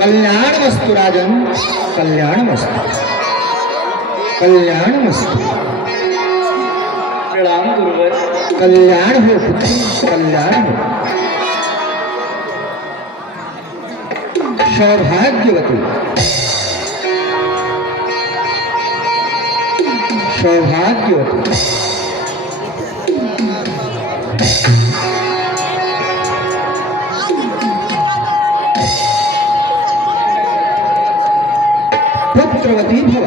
कल्याण वस्तु राजन, कल्याण वस्तु, कल्याण वस्तु। प्रणाम गुरुवर। कल्याण हो पुत्र, कल्याण हो। सौभाग्यवती, सौभाग्यवती। पुत्रवती भव।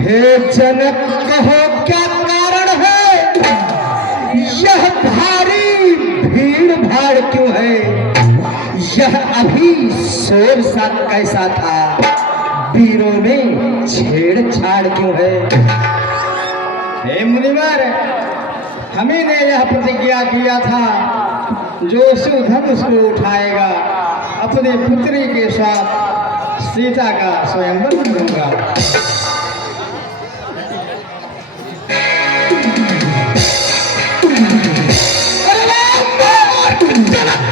हे जनक, कहो क्या कारण है? यह भारी भीड़ भाड़ क्यों है? यह अभी शोर सा कैसा था? वीरों में छेड़छाड़ क्यों है? हे मुनिवर, हमें ने यह प्रतिज्ञा किया था, जो सुधनुष को उठाएगा अपने पुत्री के साथ सीता का स्वयंवर करूंगा।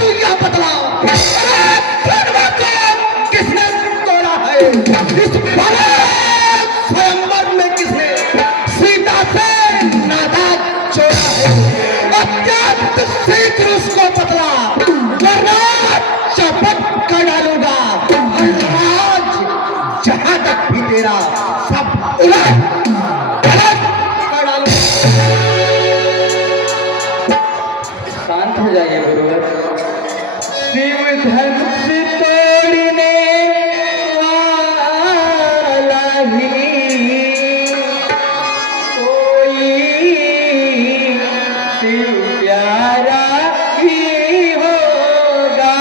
तू यह बतलाओ, किसने तोड़ा है? इस बड़े स्वयंवर में किसने सीता से नाता जोड़ा है? अत्यंत शीघ्र उसको बतला, वरना चपट कर डालूंगा। आज जहां तक भी तेरा सब उलट पलट कर डालूंगा। शांत हो जाइए गुरुवर। शिव धनुष तोड़ने वाला ही कोई शिव प्यारा ही होगा,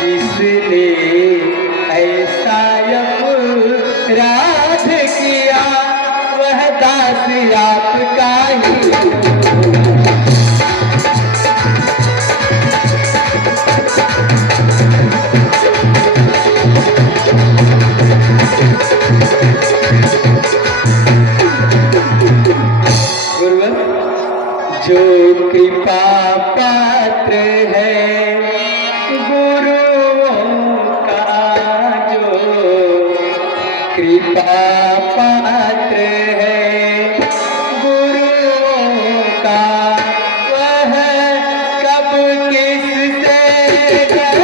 जिसने ऐसा अपराध किया वह दास आपका ही। जो कृपा पात्र है गुरुओं का, जो कृपा पात्र है गुरुओं का, वह कब किससे डर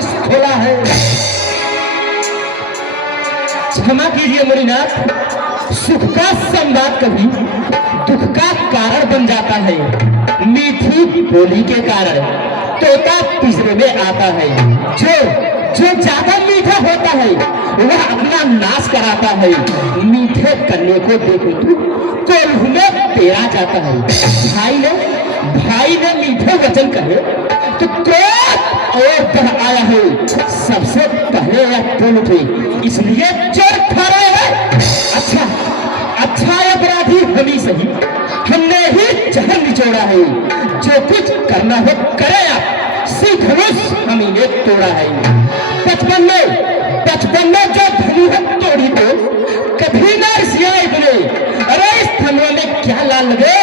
सकता है? क्षमा कीजिए मुनिनाथ, सुख का संवाद कभी दुख का कारण बन जाता है। मीठी बोली के कारण तोता तीसरे में आता है। जो जो ज्यादा मीठा होता है वह अपना नाश कराता है। मीठे कन्ने को देखो तू कोल्हू में पेरा जाता है। भाई ने मीठे वचन कहे तो क्रोध और बढ़ आया है। सबसे पहले यह बोल उठे, इसलिए चोर ठहरा है। अच्छा अपराधी हमी सही, हमने ही जहर निचोड़ा है। जो कुछ करना हो करे आप, सिर्फ धनुष हम ही ने तोड़ा है। बचपन में जो धनु है तोड़ी तो कभी ना सियाई बने। अरे इस धनुआ में क्या लाल लगे,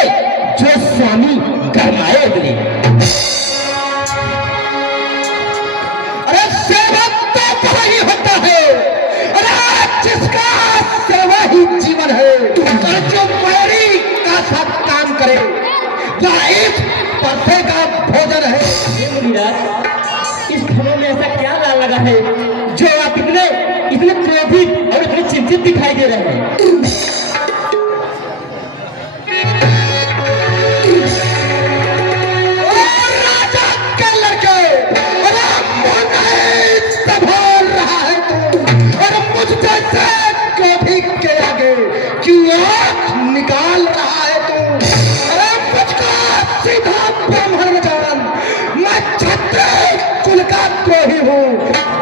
जो स्वामी गरमाए बने। अरे सेवक तो वही होता है, अरे जिसका सेवा ही जीवन है। और जो मैरी का साथ काम करे, वह इस परसे का भोजन है। ये मुनिराज, इस धनुआ में ऐसा क्या लाल लगा है जो आप इतने क्रोधित और इतने चिंतित दिखाई दे रहे हैं? राजा के लड़के, अरे संभाल रहा है तू, और मुझ जैसे क्रोधी के आगे क्यों आंख निकाल रहा है तू? अरे मुझको सीधा ब्राह्मण जान, मैं क्षत्रिय कुल का द्रोही हूँ,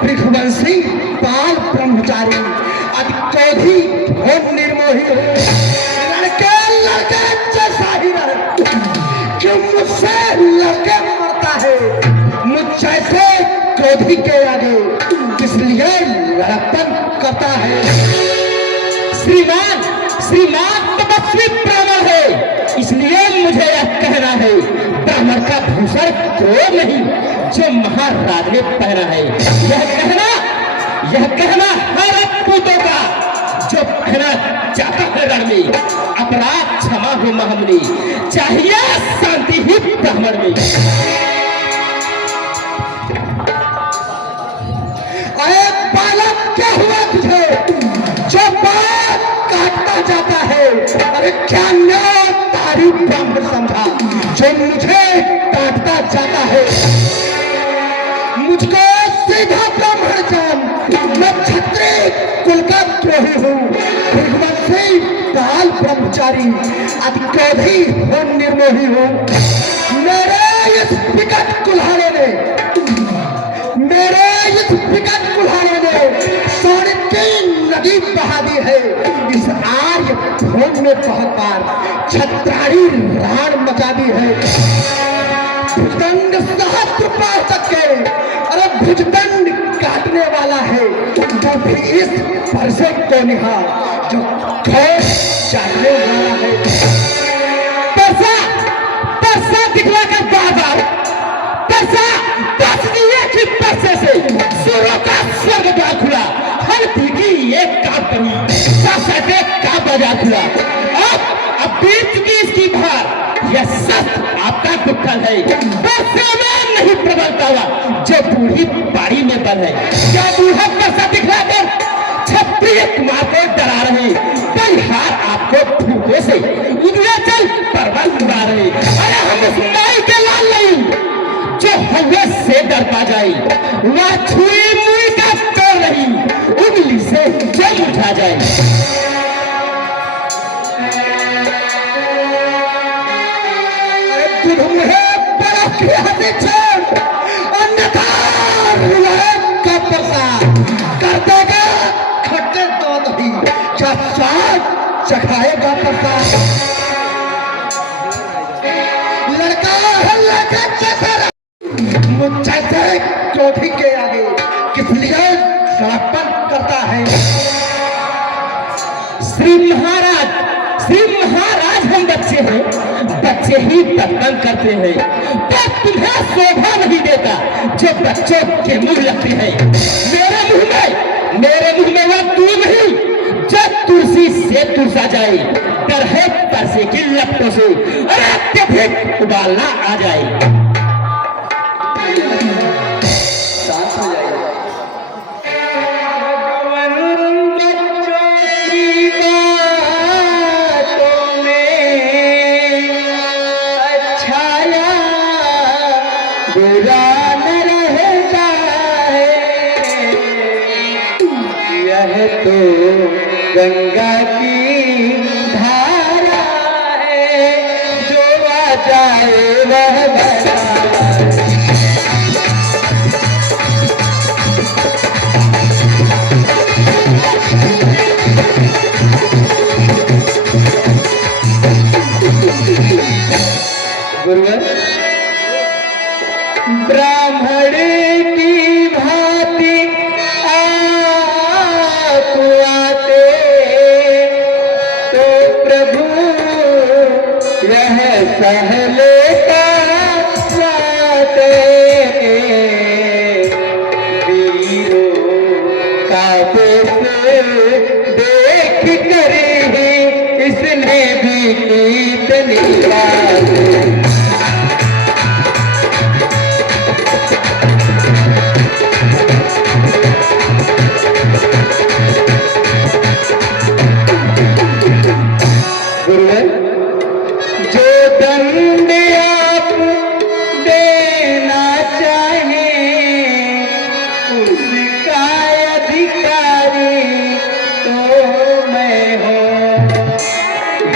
भृगुवंशी पाल ब्रह्मचारी, अति क्रोधी और निर्मोही हूँ। लड़के जैसा ही रहे, क्यों मुझसे लड़के मरता है, मुझ जैसे क्रोधी के आगे इसलिए लड़कपन करता है। श्रीमान तपस्वी ब्राह्मण है, इसलिए मुझे यह कहना है, ब्राह्मण का भूषण क्रोध नहीं जो महाराज ने पहना है। यह कहना हर पूतों का जो पहना चाहता है रण में। अपराध क्षमा हो महामुनि, चाहिए शांति ही ब्राह्मण में। अरे बालक, क्या हुआ तुझे जो बात काटता जाता है? अरे क्या मैं तारी ब्राह्मण समझा जो मुझे काटता जाता है? मुझको सीधा ब्राह्मण जान, मैं क्षत्रिय कुल का द्रोही हूँ, भृगुवंशी बाल ब्रह्मचारी, अति क्रोधी और निर्मोही हूँ। मेरे इस विकट कुल्हाड़े ने सोने की नदी बहा दी है। इस आर्य भोग में बहुत बार छत्राणी राण मचा दी है। भुजदंड सहस्त्र पार तक के, अरे भुजदंड काटने वाला है, तो भी इस परसे को निहार जो खोज चाहने वाला है। परसा दिखलाकर बार बस दिए कि परसे से सूरों का स्वर्ग द्वार खुला, हर की एक काम करी, परसे का बाजार खुला। अब बीत चुकी इसकी भार, यह सच आपका गुत्थल है। परसे में नहीं प्रबलता हुआ जो बूढ़ी बाड़ी में बन है। क्या बूढ़ा परसा दिखलाकर क्षत्रिय कुमार को डरा रहे, परिहार आपको फूकों से उदया चल पर्वत उड़ा रहे। अरे हम उस नाई के लाल नहीं जो हवा से डर पा जाए, वह छुई मुई का तोड़ रही उंगली से जल उठा जाए। तुम्हें बड़ा छोड़ अन्यथा का परसा कर देगा खट्टे दूध ही, क्या स्वाद चखाएगा परसा? लड़का जैसे क्रोधी के आगे किस लिए सड़कपन करता है? श्री महाराज हम बच्चे ही बर्तन करते हैं, पर तुम्हें शोभा नहीं देता जो बच्चों के मुंह लगती है। मेरे मुंह में वह तू नहीं जो तुलसी से तुलसा जाए, डर है परसे की लपटों से, अरे अत्यधिक उबालना आ जाए। शांत हो जाइए। बुरा न रहता है, यह तो गंगा की धारा है, जो आ जाए वह बता। ब्राह्मण की भांति आप आते तो प्रभु यह सह लेता जाते। वीरों का देख कर ही इसने भी गीत निकाले। जो दंड आप देना चाहें उसका अधिकारी तो मैं हूँ।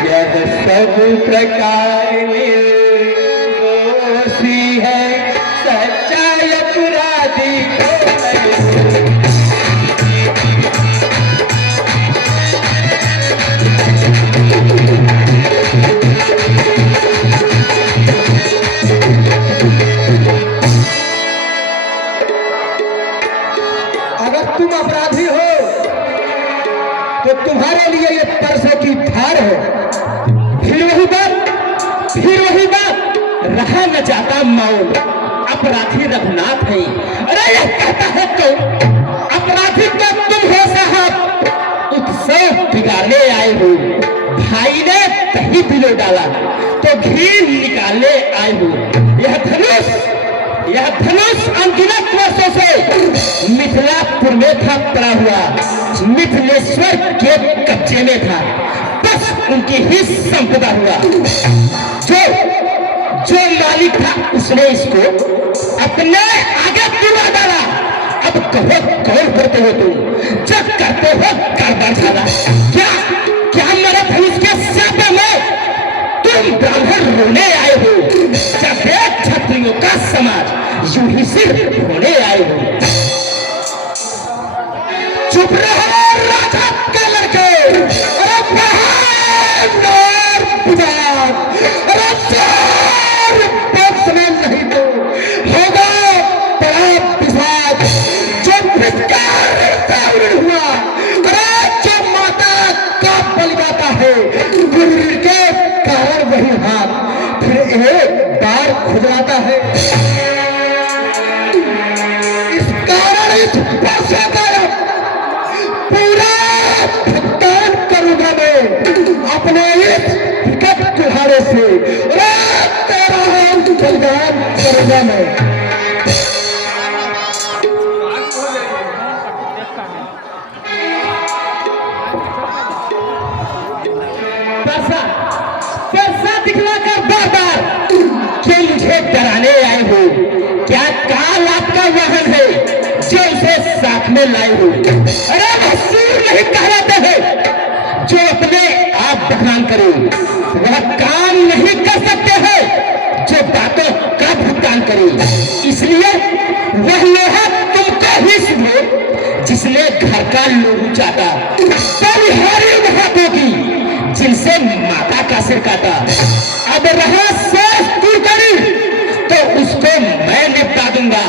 यह सब प्रकार निर्दोषी है सच्चा अपराधी तो मैं हूँ। अगर तुम अपराधी हो तो तुम्हारे लिए ये परसों की धार हो। फिर वही बात रहा न जाता मौन। अपराधी रघुनाथ है। अरे ये कहता है कौन? अपराधी तो तुम हो साहब। उत्सव बिगाड़ने आए हो। भाई ने दही पिलो डाला तो घी निकालने आए हो। यह धनुष अनगिनत वर्षों से मिथिलापुर में था पड़ा हुआ। मिथिलेश्वर के कब्जे में था। बस उनकी ही संपदा हुआ। जो मालिक था उसने इसको अपने आगे गिरा डाला। अब कहो कौन करते हो तुम? जब करते हो कारबार साला। क्या मेरे धनुष के साथ में तुम ब्राह्मण रोने आए हो? जब एक क्षत्रियों का समाज यूं ही सिर होने आए हो। चुप रहो राजा के लड़के। अरे अरे चार बचने नहीं तो होगा बड़ा विवाद। जो हुआ अरे जो माता का बल जाता है गुरु के कारण वही हाथ फिर एक बार खुजलाता है। इस कारण इस पैसे का पूरा भुगतान करूंगा मैं अपने इस विकट कुल्हाड़े से। तेरा बलिदान करूंगा मैं। पैसा दिखलाकर बार-बार क्यों मुझे डराने आए हो? क्या काल आपका वाहन है जो उसे साथ में लाए हो? अरे मसूर नहीं कहलाते हैं जो अपने आप बखान करे। वह काम नहीं कर सकते हैं जो बातों का भुगतान करे। इसलिए वह लोहा तुमको ही सुनो जिसने घर का लोहू चाटा। बलिहारी वहां होगी जिनसे माता का सिर काटा। अब रहा शेष कुरकरी तो उसको मैं निपटा दूंगा।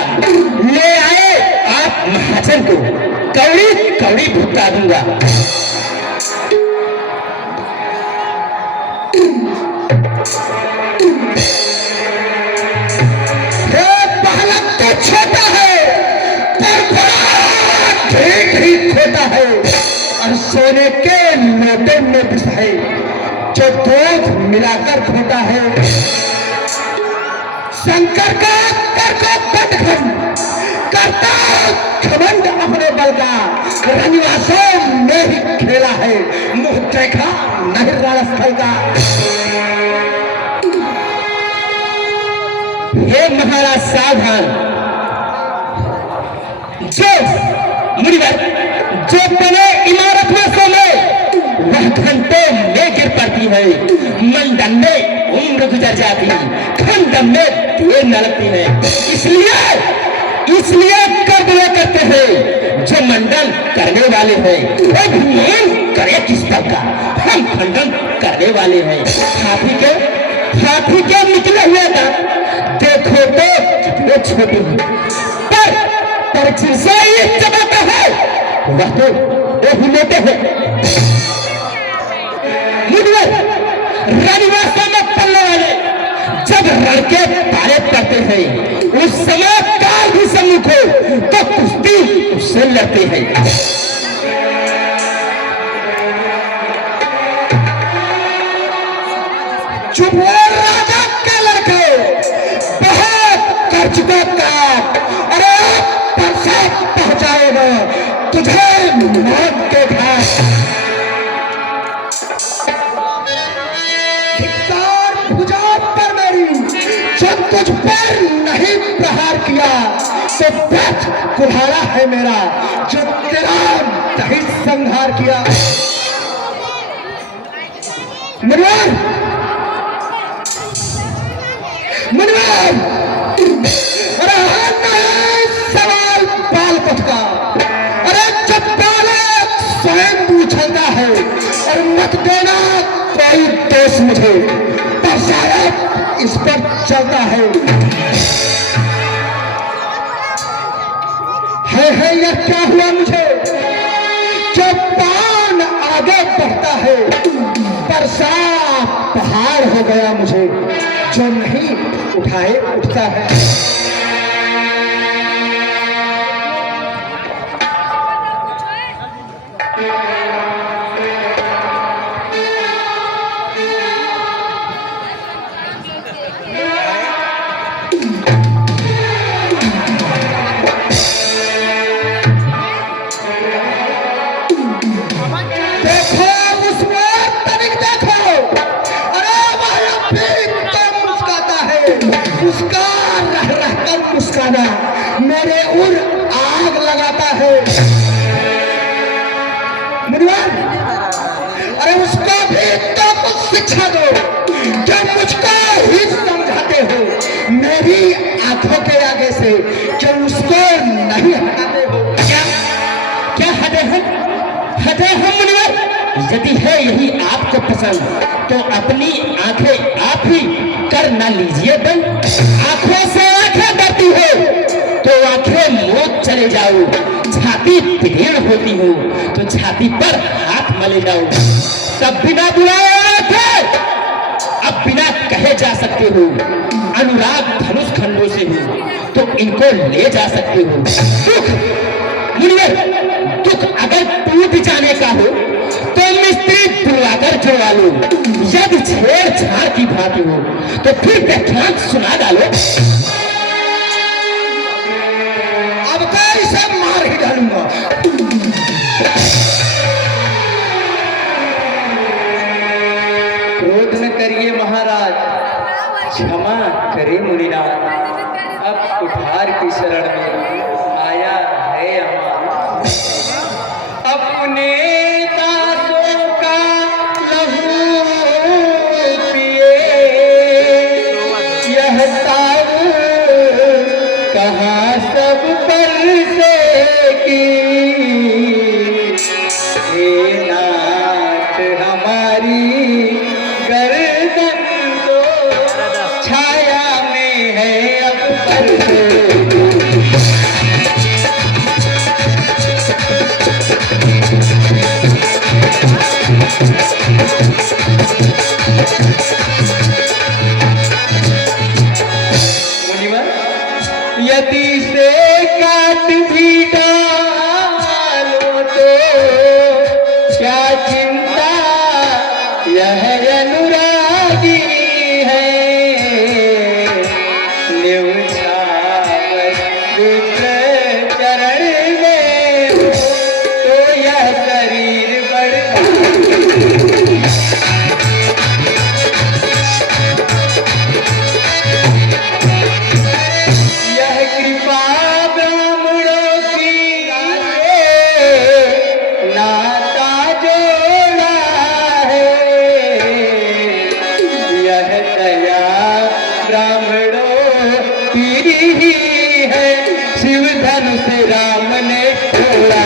ले आए आप महाजन को कौड़ी कौड़ी भुगता दूंगा। बालक तो छोटा है पर बड़ा ठीक ही खोटा है। और सोने के लोटे में विष है जो दूध मिलाकर खोटा है। शंकर का करता घमंड अपने बल का रनिवासों में ही खेला है। मुंह देखा नहीं राजस्थल का। हे महाराज सावधान। जो मुनिवर जो बने इमारत में सोने वह घंटों में गिर पड़ती है। मंडन में उम्र गुजर जाती, खंडन में देर न लगती है। इसलिए कर्तव्य करते हैं जो मंडन करने वाले हैं। अभिमान करे किस तक का, हम खंडन करने वाले हैं। हाथी के निकले हुए था देखो तो वो छोटी है, पर जिसे ये चबाता है वह तो वो ही लेते हैं। मुनिवर, रविवार में पलने वाले जब लड़के पारे पड़ते हैं उस समय काल भी सम्मुख हो तो कुश्ती उससे लड़ते हैं। चुप हो राजा के लड़के, बहुत कर चुका काम, अरे प्रसाद पहुंचाएगा तुझे मौत के घाट। धिक्कार भुजा पर मेरी, जब तुझ पर नहीं प्रहार किया तो पथ कुल्हाड़ा है मेरा जो तेरा नहीं संहार किया। मुनिवर, मुनिवर, अरे सवाल बाल पथ का, अरे जब बालक स्वयं उछलता है और मत देना कोई दोष मुझे, तब शायद इस पर चलता है यह क्या हुआ मुझे, जब पान आगे बढ़ता है बरसात पहाड़ हो गया मुझे, जो नहीं उठाए उठता है। मेरे उर आग लगाता है। मुनिवर, अरे उसको भी तो कुछ शिक्षा दो जो मुझको ही समझाते हो, मेरी आंखों के आगे से जो उसको नहीं हटाते हो। क्या क्या हदे हैं मुनिवर? यदि है यही आपको पसंद तो अपनी आंखें आप ही कर ना लीजिए बंद। आंखों से आंखें बढ़ती हो तो आंखें मोच चले जाओ, छाती पीड़ होती हो तो छाती पर हाथ मले जाओ। तब बिना बुलाए आंखें अब बिना कहे जा सकते हो, अनुराग धनुष खंडों से हो तो इनको ले जा सकते हो। दुख मुनिवर, दुख अगर टूट जाने का हो तो मिस्त्री बुलवाकर जोड़ा लो, यदि छेड़छाड़ की भांति हो तो फिर व्याख्यान सुना डालो। अब कैसे मार ही डालूंगा। क्रोध न करिए महाराज, क्षमा करे मुनिनाथ, अब उधार की शरण में आया है हमारा। अपने दासों का लहू पिए, यह ताऊ कहाँ सब पर से की, हे नाथ हमारी गर्दन तो छाया में है अब पर से। यदि से काट भी डालो तो क्या चिंता, यह अनुरागी है न्यौछावर विप्र चरण में हो तो यह शरीर बढ़ता। शिव धनुष राम ने तोड़ा,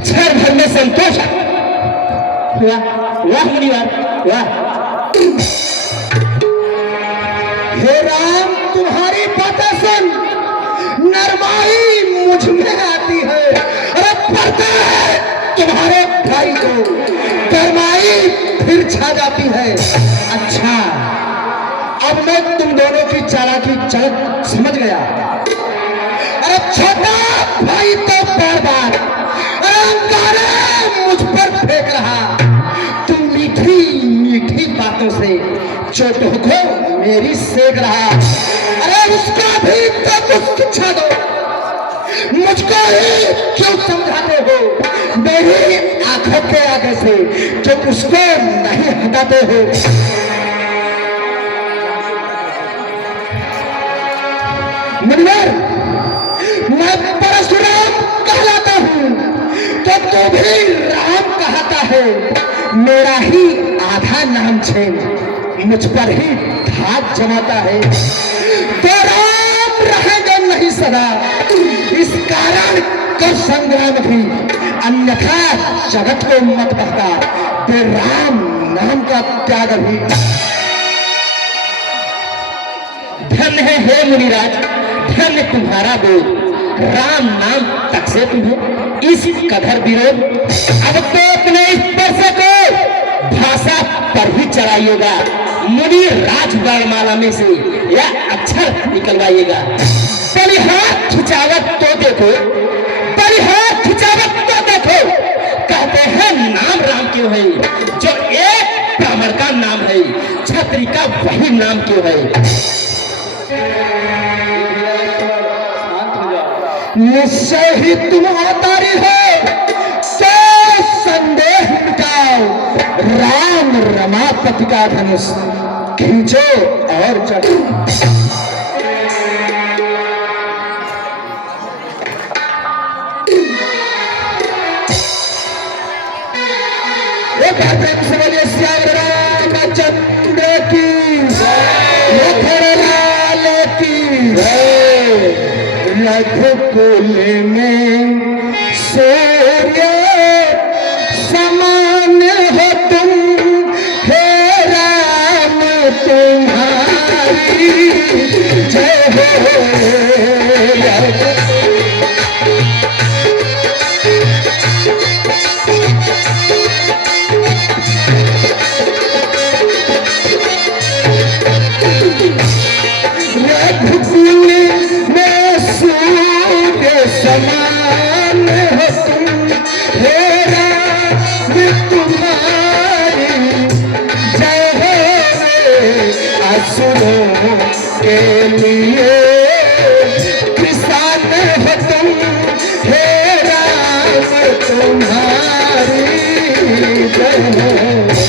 क्षण भर में संतोष। वाह वाह मुनिवर वाह। हे राम, तुम्हारी बातें सुन नरमाई मुझ में आती है। अरे पता है तुम्हारे भाई को गरमाई फिर छा जाती है। अच्छा, अब मैं तुम दोनों की चालाकी चलत समझ गया। अरे छोटा भाई तो बार बार अंगारे मुझ पर फेंक रहा, तुम मीठी मीठी बातों से चोटों को मेरी सेक रहा। अरे उसका भी तो कुछ शिक्षा दो, मुझको ही क्यों समझाते हो? मेरी आंखों के आगे से क्यों उसको नहीं हटाते हो? मुनिवर, मैं परशुराम कहलाता हूँ तो तू भी राम कहता है। मेरा ही आधा नाम छेद मुझ पर ही धाक जमाता है। तो राम रहेगा नहीं सदा, इस कारण कर संग्राम भी, अन्यथा जगत को मत बहका दे राम नाम का त्याग भी। धन्य है हे मुनिराज, धन्य तुम्हारा बोध। राम नाम तक से तुम्हें इस कदर विरोध। अब तो अपने इस स्पर्श को भाषा पर ही चढ़ाइएगा। मुनि राज वर्णमाला में से यह अक्षर निकलवाइएगा। पहले हाथ खिंचावत तो देखो, पहले हाथ खिंचावत तो देखो। कहते हैं नाम राम क्यों है? जो एक ब्राह्मण का नाम है, छत्री का वही नाम क्यों है? मुझसे ही तुम अवतारी हो तो संदेह मिटाओ। राम रमापति का धनुष खींचो और चढ़ो। एक प्रेम से बोलिए श्याम रामचंद्र की लाल की। रघुकुल में सूर्य समान हो तुम, हे राम तुम्हारी जय हो। रघुकुल में सूर्य समान हो तुम, हे राम तुम्हारी जय हो। असुरों के लिए किसान हो तुम, हे राम तुम्हारी जय हो।